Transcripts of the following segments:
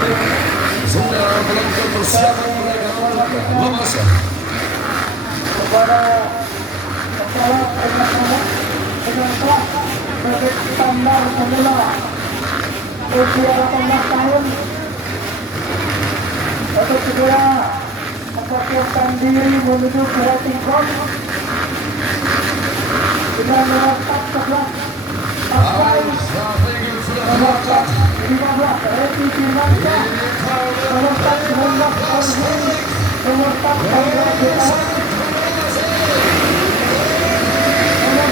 Sudah melakukan persiapan mereka lemas kepada kepala dengan kelas sebagai standar pemula usia 18 tahun untuk segera mempersiapkan diri menuju ke racing course dengan nomor 11 sampai nomor 15 Reti Firmansyah, nomor 19 Alvin, nomor 4 Chandra Jepang, nomor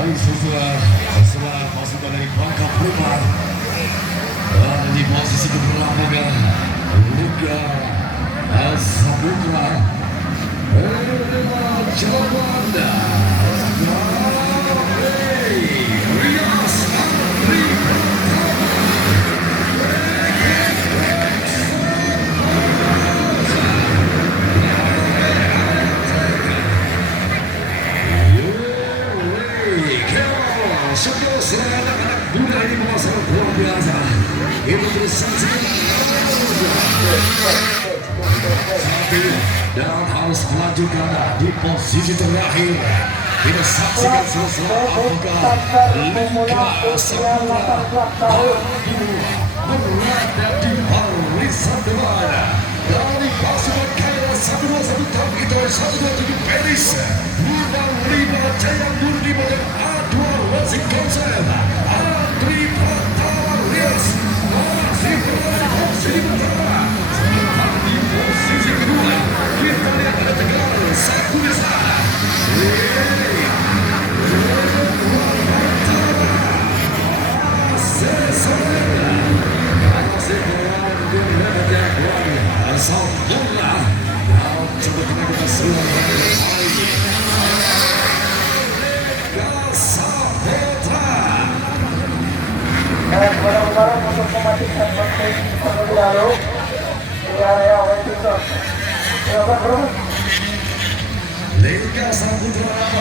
baik setelah pasukan dari Bangka Belitung berada di posisi keberapa Liga Saputra Jawanda Rias Andri anak-anak muda ini merasa luar biasa. Itu bersaksikan dan harus melanjutkan di posisi terakhir. Kita saksikan selesai apakah Liga Saputra berada di barisan depan dari pasukan Kaira 121 tahun itu 127 Peris 55 Jaya Murni dan A2 Racing Concept Andri Pratama Rias masih berada di posisi pertama. Sementara di posisi kedua kita lihat ada Tegar Sakurisa barang-barang untuk mematikan penting terlebih dahulu di area waiting zone. Silakan bro. Liga Saputra